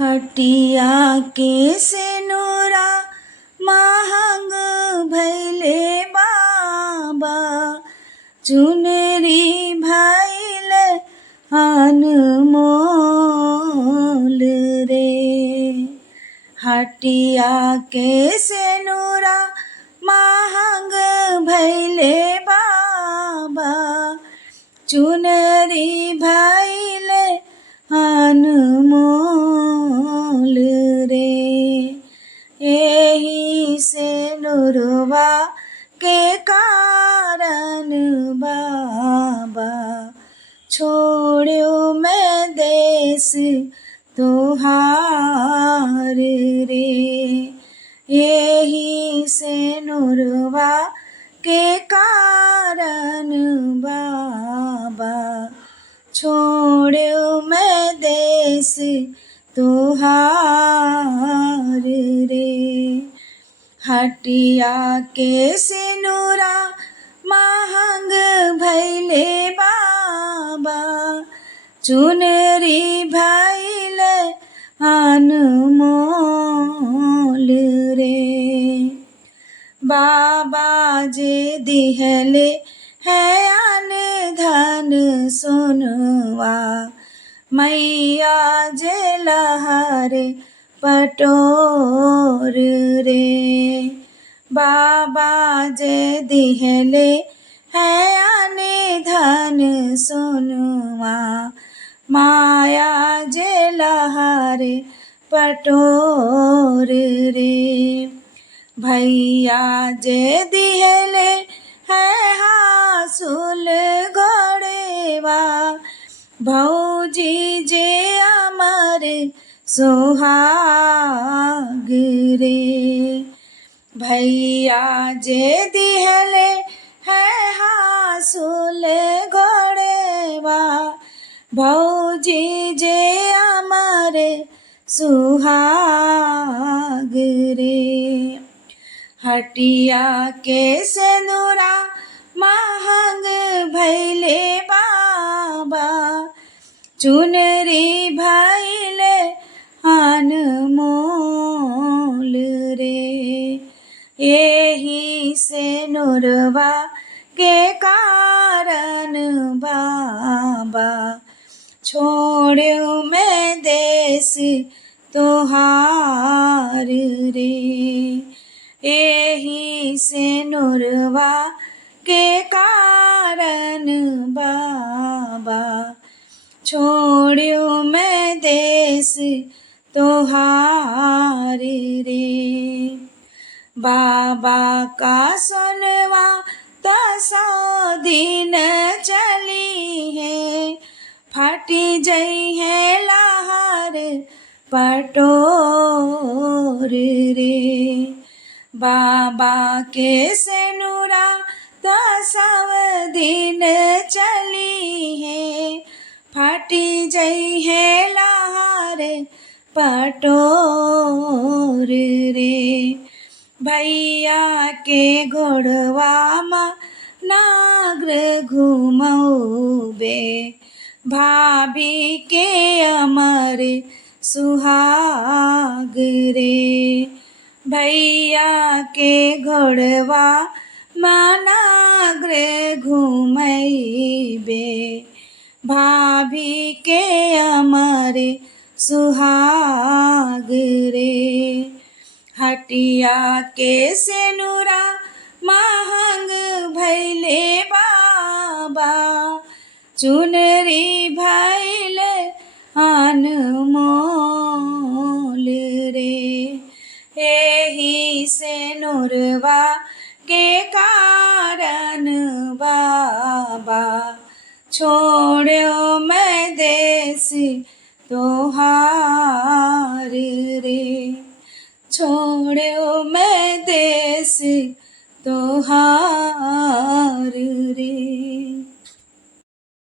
हटिया के सेनुरा महंग भैले बाबा, चुनरी भैले अनमोल रे। हटिया के सेनुरा महंग भैले बाबा, चुनरी भैले अनमोल रे। एही सेनुरवा के कारण बाबा, छोड़ो मैं देश तोहार रे। एही सेनुरवा के कारण बाबा, छोड़ो मैं देश तोहार रे। हटिया के सेनुरा महंग भैले बाबा, चुनरी भैले अनमोल रे। बाबा जे दिहले है अन धन सोनवा, मैया जे लहरे पटोर रे। बाबा जे दिहले है अन धन सोनवा, माया जे लहरे पटोर रे। भैया जे दिहले है हासुल घोड़ेवा, भौजी जे अमर सोहाग रे। भैया जे दिहले है हासुल घोड़ेवा, भौजी जे अमर सुहाग रे। हटिया के सेनुरा महंग भैले बाबा, चुनरी भैले अनमोल रे। एही सेनुरवा के कारण बाबा, छोड़ो मैं देश तोहार रे। एही सेनुरवा के कारण बाबा, छोड़ो मैं देश तोहार रे। बाबा का सोनवा 10 दिन चली है, फटी जई है लहर पटोर रे। बाबा के सेनुरा 10 दिन चली है, फटी जई है लहर पटोर रे। भैया के घोड़वा मा नागर घुमौबे, भाभी के अमर सुहाग रे। भैया के घोड़वा मा नागर घुमैबे, भाभी के अमर सुहाग रे। हटिया के सेनुरा महंग भैले बाबा, चुनरी भैले अनमोल रे। एही सेनुरवा के कारण बाबा, छोड़ो मैं देश तोहार रे। छोड़ो मैं देश तोहार रे।